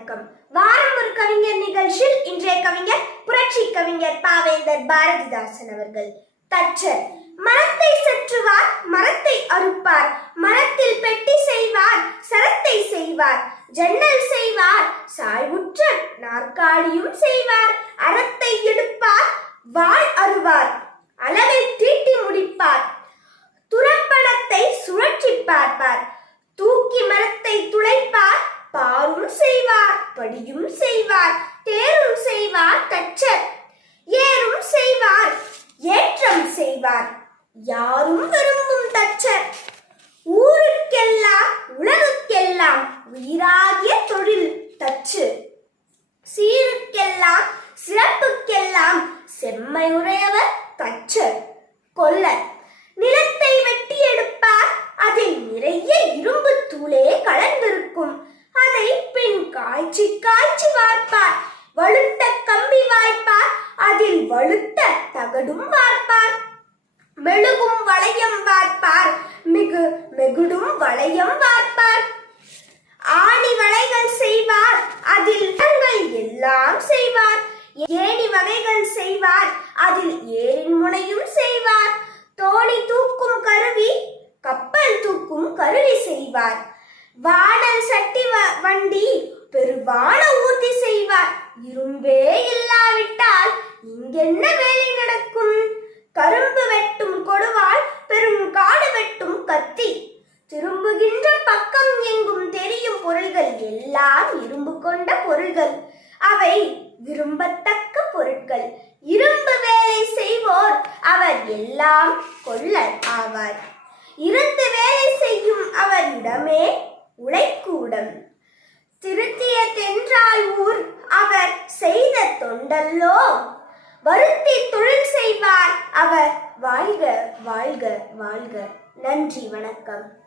வணக்கம். வாரம் ஒரு கவிஞர் நிகழ்ச்சியில் இன்றைய கவிஞர் புரட்சி கவிஞர் பாவேந்தர் பாரதிதாசன் அவர்கள். தச்சர் மரத்தை சற்றுவார் மரத்தை அறுப்பார் மரத்தில் பெட்டி செய்வார் சரத்தை செய்வார் ஜன்னல் செய்வார் சாய்வுற்ற நாற்காலியும் செய்வார் அறத்தை எடுப்பார் வாழ் அறுவார் அளவை செய்வார் தேரும் செய்வார் தச்சர். ஏறும் செய்வார் ஏற்றம் செய்வார். யாரும் விரும்பும் தச்சர். ஊருக்கெல்லாம் உலகுக்கெல்லாம் உயிராகிய தொழில் தச்சு. சீருக்கெல்லாம் சிறப்புக்கெல்லாம் செம்மை உடையவர் தச்சர். அதில் வழுத்த தகடும் வார்ப்பார் மெழுகும் வளையம் வார்ப்பார் மிகு மெகுடும் வளையம் வார்ப்பார் ஆணி வளைகள் செய்வார். அதில் எல்லாம் செய்வார். ஏணி வகைகள் செய்வார். அதில் ஏரின் முனையும் செய்வார். தோணி தூக்கும் கருவி கப்பல் தூக்கும் கருவி செய்வார். வானல் சட்டி வ- வண்டி பெருவான் ஊர்தி செய்வார் இரும்பே இல்லாவிட்டால் இங்கென்ன வேலை நடக்கும்? கரும்பு வெட்டும் கொடுவாள் பெரும் காடு வெட்டும் கத்தி. திரும்புகின்ற பக்கம் எங்கும் தெரியும் பொருள்கள் எல்லாம் இரும்பு கொண்ட பொருள்கள். அவை விரும்பத்தக்க பொருட்கள். இரும்பு வேலை செய்வோர் அவர் எல்லாம் கொள்ளர் ஆவார். இருந்து வேலை செய்யும் அவர் இடமே உழைக்கூடம். திருத்திய தென்றால் ஊர் அவர் செய்த தொண்டல்லோ? வருத்தி தொழில் செய்வார். அவர் வாழ்க வாழ்க வாழ்க. நன்றி வணக்கம்.